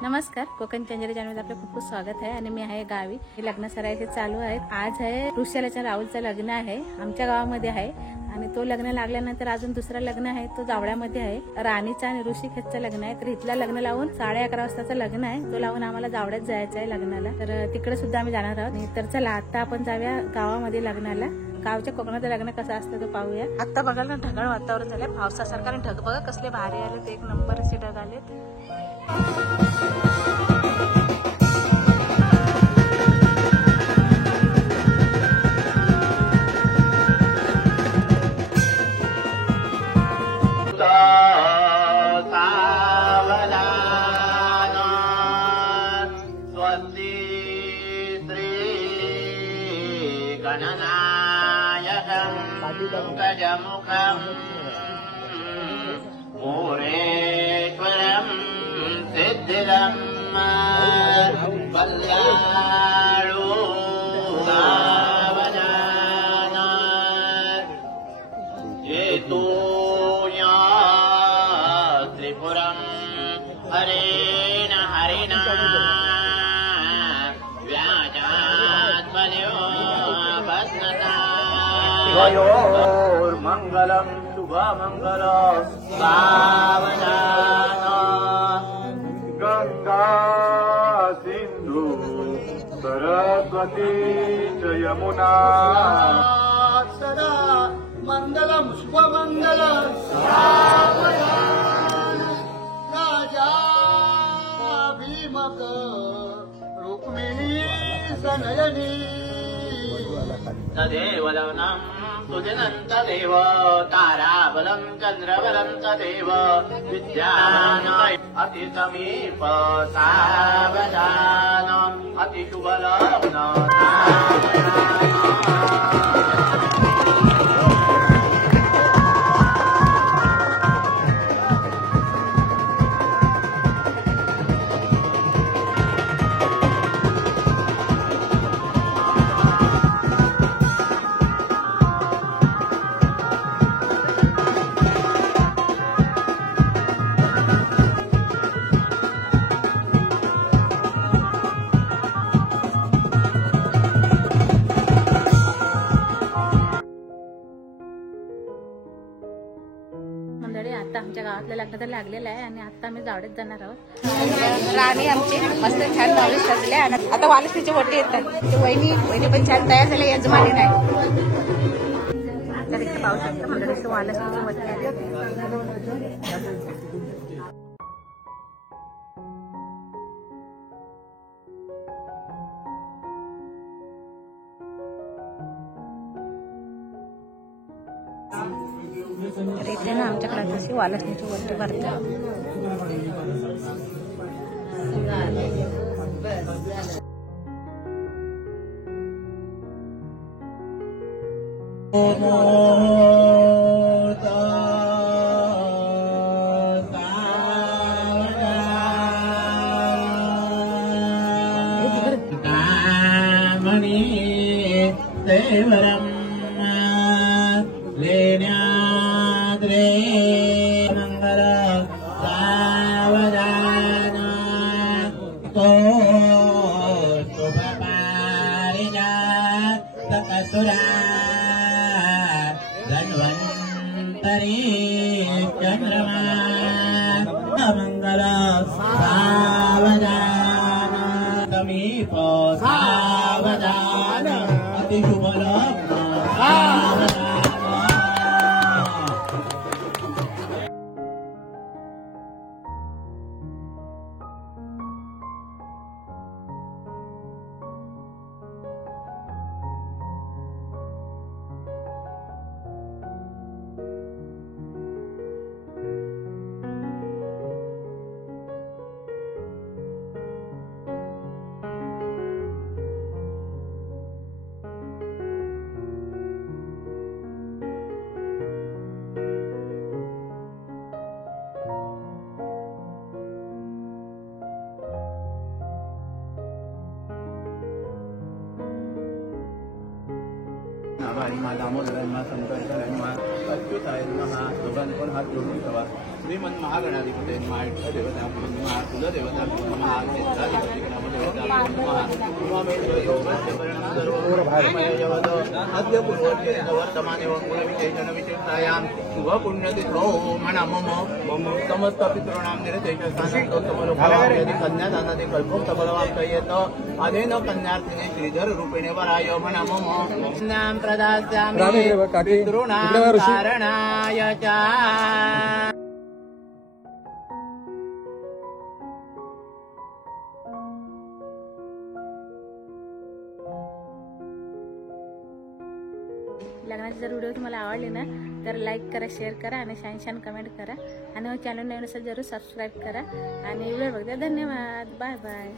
नमस्कार, कोकण चंदेरी चॅनलमध्ये आपलं खूप खूप स्वागत आहे आणि मी आहे गावी. हे लग्न सराई चालू आहेत. आज आहे ऋषालाच्या राहुलचं लग्न आहे, आमच्या गावामध्ये आहे आणि तो लग्न लागल्यानंतर अजून दुसरा लग्न आहे, तो जावळ्यामध्ये आहे. राणीचा आणि ऋषिकेशचं लग्न आहे. तर इथला लग्न लावून 11:30 वाजताचं लग्न आहे, तो लावून आम्हाला जावळ्यात जायचं आहे लग्नाला. तर तिकडे सुद्धा आम्ही जाणार आहोत. तर चला आता आपण जाऊया गावामध्ये लग्नाला. गावच्या कोकणाचं लग्न कसं असतं तो पाहूया. आता बघायला ढगाळ वातावरण झालंय पावसासारखं आणि ढग बघा कसले भारी आले, एक नंबरचे ढग आलेत. गजमुखं मोरेश्वरं सिद्धिदं बल्लाळो सावधान जेतो या त्रिपुरं हरेण हरिणा व्याजात्मन्यो बध्नता मंगलम शुभमंगल सावधान गंगा सिंधु सरस्वती च यमुना सदा मंगलम शुभमंगल सावधान राजा भीमक रुक्मिणी सनयनी तदेव लवनम् सुजनन्तदेव ताराबलं चन्द्रबलं तदेव विद्यानाय अतिसमीप सावधान अतिशुभलग्न मंडळी. आता आमच्या गावातलं लग्न तर लागलेलं आहे आणि आता आम्ही जावळ्यात जाणार आहोत. राणी आमची मस्त छान जावळी सजल्या आणि आता वालसनीची वटी येतात. वहिनी पण छान तयार झाल्या, यजमानी नाही. तर इथे पाहू शकता मंडळी वालसनीची वटी आहे. तर इथे ना आमच्याकडे कशी वालसनीची वटी भरतात. देवरम लेण्याद्रे मंगल सावधान तो शुभपारिजा सकसुरा धन्वन्तरी चंद्रमा मंगल सावधान समीप सावधान अतिशुभलग्न सावधान. दामोदर संत अच्युताय नमः दोघांनी पण हात जोडून ठेवा श्रीमन महागणाधिपते नमः इष्ट देवता नमः कुलदेवता नमः क्षेत्राधिपती ग्रामदेवता नमः उमामेश्वर योगस्य सर्वमय अद्य पूर्वोच्चे वर्तमाने व कुलविशेषण विशेषतायां शुभ पुण्यतिथौ मम समस्त पितॄणां निर्देशस्थानोत्तमलोकायदि कन्यादानादि कल्पोक्तफलवाप्तयेत अनेन कन्यार्थिने श्रीधर रूपेण वराय मम कन्यां प्रदास्यामि पितॄणां कारणाय च लग्नाची जर व्हिडिओ तुम्हाला आवडली ना तर लाईक करा, शेअर करा आणि छान कमेंट करा आणि चॅनल नवीन असेल जरूर सबस्क्राईब करा आणि व्हिडिओ बघा. धन्यवाद. Bye bye.